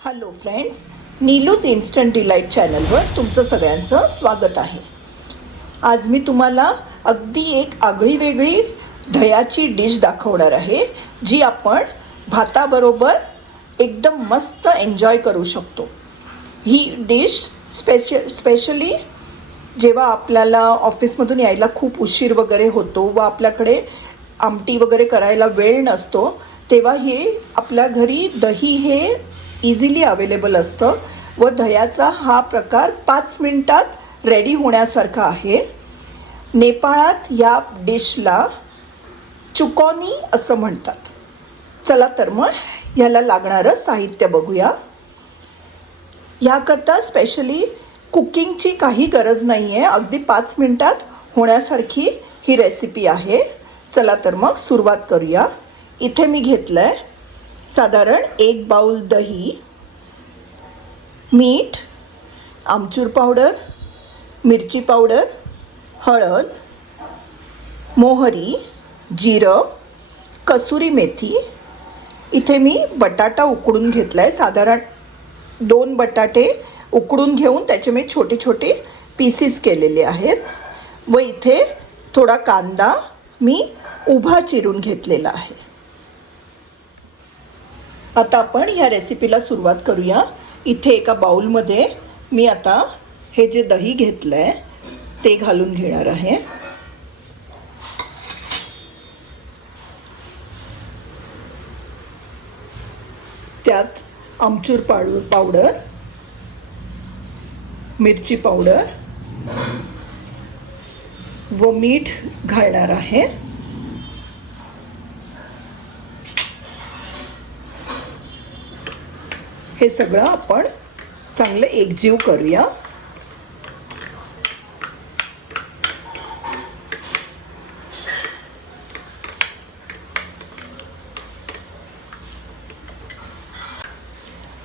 Hello friends Neelu's instant delight चॅनलवर तुमचं सगळ्यांचं स्वागत आहे. आज मी तुम्हाला अगदी एक आगळी वेगळी दह्याची डिश दाखवणार आहे जी आपण भाताबरोबर एकदम मस्त एन्जॉय करू शकतो. ही डिश स्पेशल स्पेशली जेव्हा आपल्याला ऑफिसमधून यायला खूप उशीर वगैरे होतो व आपल्याकडे आमटी वगैरे करायला वेळ नसतो तेव्हा हे आपल्या घरी दही हे इझिली अवेलेबल असतं. व दह्याचा हा प्रकार पाच मिनटात रेडी होण्यासारखा आहे. नेपाळात या डिशला चुकॉनी असं म्हणतात. चला तर मग ह्याला लागणारं साहित्य बघूया. ह्याकरता स्पेशली कुकिंगची काही गरज नाही आहे अगदी पाच मिनटात होण्यासारखी ही रेसिपी आहे. चला तर मग सुरुवात करूया. इथे मी घेतलं आहे साधारण एक बाउल दही मीठ आमचूर पावडर मिरची पावडर हळद मोहरी जिरं कसुरी मेथी. इथे मी बटाटा उकडून घेतला आहे साधारण दोन बटाटे उकडून घेऊन त्याचे मी छोटे छोटे पीसीस केलेले आहेत. व इथे थोडा कांदा मी उभा चिरून घेतलेला आहे. आता आपण ह्या रेसिपीला सुरुवात करूया. इथे एका बाउलमध्ये मी आता हे जे दही घेतलं आहे ते घालून घेणार आहे. त्यात आमचूर पाव पावडर मिरची पावडर व मीठ घालणार आहे. हे सगळं आपण चांगलं एकजीव करूया.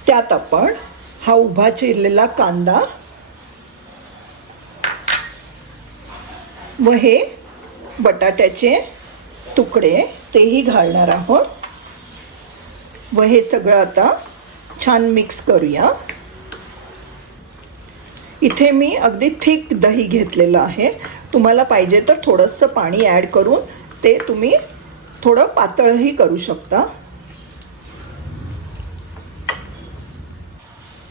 त्यात आपण हा उभा चिरलेला कांदा व हे बटाट्याचे तुकडे तेही घालणार आहोत. व हे सगळं आता छान मिक्स करूया. इथे मी अगदी थिक दही घेतलेलं आहे. तुम्हाला पाहिजे तर थोडंसं पाणी ॲड करून ते तुम्ही थोडं पातळही करू शकता.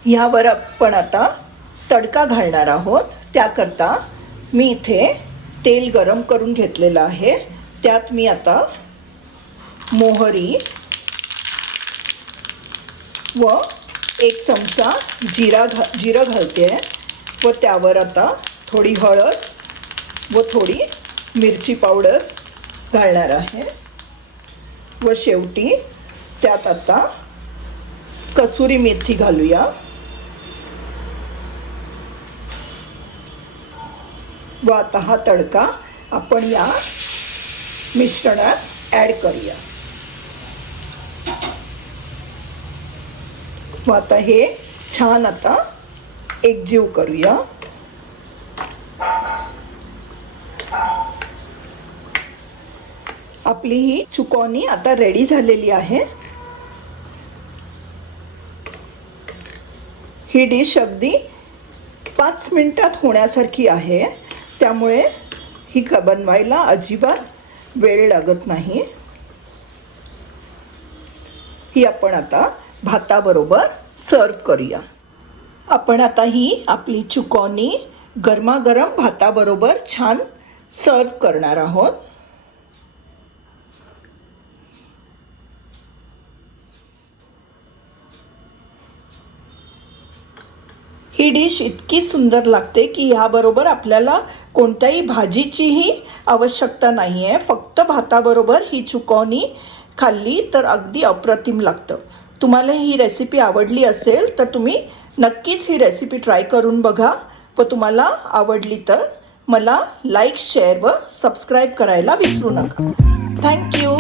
ह्यावर आपण आता तडका घालणार आहोत. त्याकरता मी इथे तेल गरम करून घेतलेलं आहे. त्यात मी आता मोहरी व एक चमचा जिरा घा जिरं घालते. व त्यावर आता थोडी हळद व थोडी मिरची पावडर घालणार आहे. व शेवटी त्यात आता कसुरी मेथी घालूया. व आता हा तडका आपण या मिश्रणात ॲड करूया. मग आता हे छान आता एकजीव करूया. आपली ही चुकवणी आता रेडी झालेली आहे. ही डिश अगदी पाच मिनटात होण्यासारखी आहे. त्यामुळे ही क बनवायला अजिबात वेळ लागत नाही. ही आपण आता भाताबरोबर सर्व करूया. आपण आता ही आपली चुकॉनी गरमागरम भाताबरोबर छान सर्व करणार आहोत. ही डिश इतकी सुंदर लागते की ह्याबरोबर आपल्याला कोणत्याही भाजीचीही आवश्यकता नाही आहे फक्त भाताबरोबर ही चुकवणी खाल्ली तर अगदी अप्रतिम लागतं. तुम्हाला ही रेसिपी आवडली असेल तर तुम्ही नक्कीच ही रेसिपी ट्राय करून बघा. व तुम्हाला आवडली तर मला लाईक शेअर व सबस्क्राईब करायला विसरू नका. थँक्यू